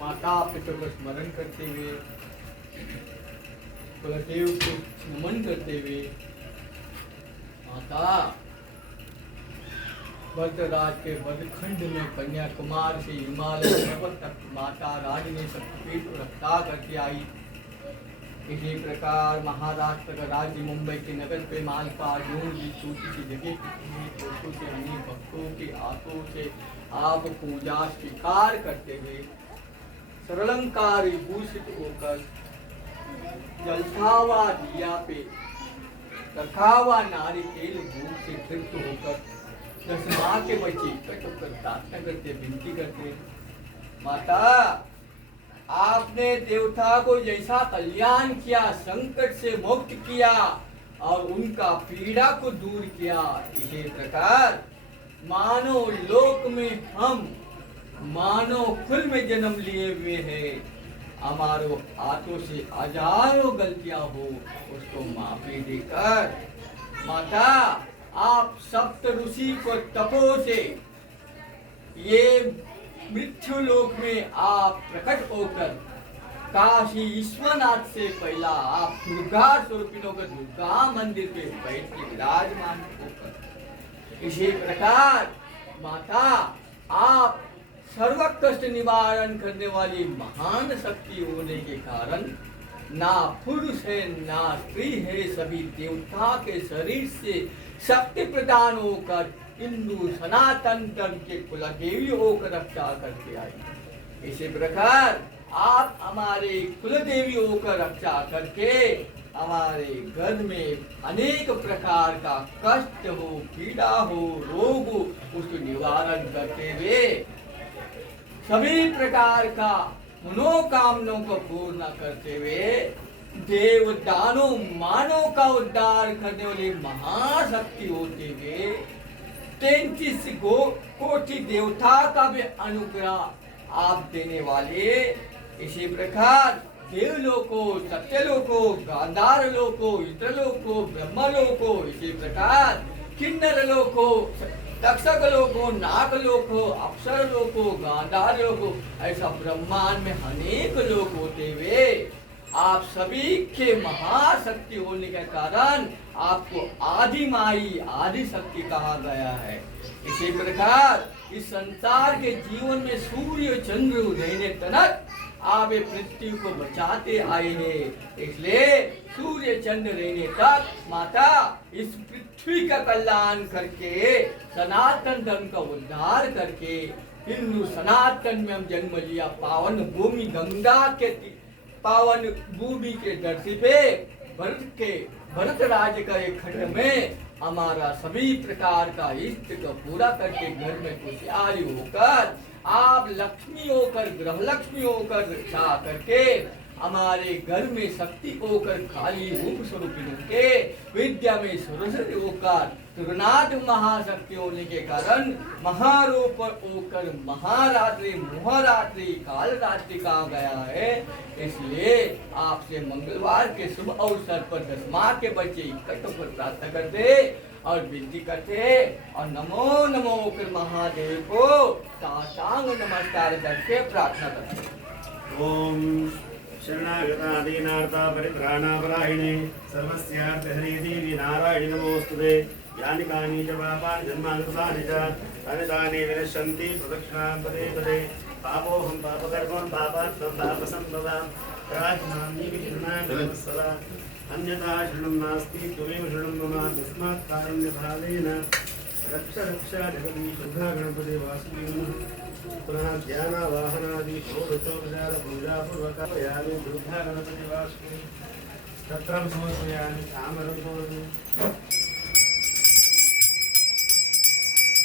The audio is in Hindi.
माता पिता को स्मरण करते हुए, कुलदेव को नमन करते हुए, माता भद्रराज के वरखंड में कन्याकुमार से हिमालय पर्वत तक माता रानी ने शक्तिपीठ को रक्षा करके आई। इसी प्रकार महाराष्ट्र का राज्य मुंबई के नगर पे मालकार्जुन की छोटी सी जगह दोस्तों से अन्य भक्तों के हाथों से आप पूजा स्वीकार करते हुए सरलंकार विभूषित होकर जलसावा दिया पे रखावा नारिकेल भूख से तृप्त होकर 10 माह के बच्चे इकट्ठ होकर प्रार्थना करते, विनती करते, माता आपने देवता को जैसा कल्याण किया, संकट से मुक्त किया और उनका पीड़ा को दूर किया, इसी प्रकार मानव लोक में हम मानव कुल में जन्म लिए हुए हैं। हमारे हाथों से हजारों गलतियां हो, उसको माफी देकर माता आप सप्त ऋषि को तपो से ये मृत्यु लोक में आप प्रकट होकर काशी विश्वनाथ से पहला आप दुर्गा स्वरूपिन होकर दुर्गा मंदिर पे बैठ के विराजमान होकर, इसी प्रकार माता आप सर्व कष्ट निवारण करने वाली महान शक्ति होने के कारण ना पुरुष है ना स्त्री है, सभी देवता के शरीर से शक्ति प्रदान होकर हिंदू सनातन धर्म के कुलदेवी होकर रक्षा करके आई। इसी प्रकार आप हमारे कुलदेवी होकर रक्षा करके हमारे घर में अनेक प्रकार का कष्ट हो, पीड़ा हो, रोग हो, उसको निवारण करते हुए सभी प्रकार का मनोकामनाओं को पूर्ण करते हुए देव दानों मानव का उद्धार करने वाली महाशक्ति होते हुए 33 कोटि देवता का भी अनुग्रह आप देने वाले, इसी प्रकार देवलोको, सत्यलोको, गांधार लोको, इंद्रलोको, ब्रह्मलोको, इसी प्रकार किन्नर लोको, तक्षक लोको, नाग लोको, अप्सर लोको, गांधार लोको, ऐसा ब्रह्मांड में अनेक लोग होते हुए आप सभी के महाशक्ति होने के कारण आपको आदि माई आदि शक्ति कहा गया है। इसी प्रकार इस संसार के जीवन में सूर्य चंद्र रहने तक आप पृथ्वी को बचाते आए हैं, इसलिए सूर्य चंद्र रहने तक माता इस पृथ्वी का कल्याण करके सनातन धर्म का उद्धार करके हिंदू सनातन में हम जन्म लिया, पावन भूमि गंगा के पावन भूमि के धरती पे भरत राज का एक खंड में हमारा सभी प्रकार का इष्ट को पूरा करके घर में खुशहाली होकर आप लक्ष्मी होकर ग्रह लक्ष्मी होकर रक्षा करके हमारे घर में शक्ति होकर खाली रूप स्वरूप के विद्या में सरस्वती होकर त्रिनाथ महाशक्ति होने के कारण महारूप होकर महारात्रि मोहरात्रि काल रात्रि कहा गया है। इसलिए आपसे मंगलवार के शुभ अवसर पर 10 माह के बच्चे इकट्ठ होकर प्रार्थना करते और विनती करते और नमो नमो कर महादेव को साष्टांग नमस्कार करके प्रार्थना करते। ओम शरणागतादीनार्ता परित्राणापरायणे सर्वस्यार्थ हरे देवी नारायणी नमोस्तुते। यानि कानि च पापानि जन्मानि कृतानि च तानि तानि विनश्यन्ति प्रदक्षिणां पदे पदे। पापोऽहं पापकर्मं पापात्मं पापसम्भवां प्राज्ञामि विघ्नानि सदा। अन्यथा शरणं नास्ति त्वमेव शरणं मम तस्मात् कारुण्यभावेन रक्ष रक्ष जगदीश गणपते वासुदेव। पुनः ध्यानावाहनादि षोडशोपचार पूजापूर्वकायानि दुर्गा गणपति वासुदेव तत्रं समर्पयामि ताम्रं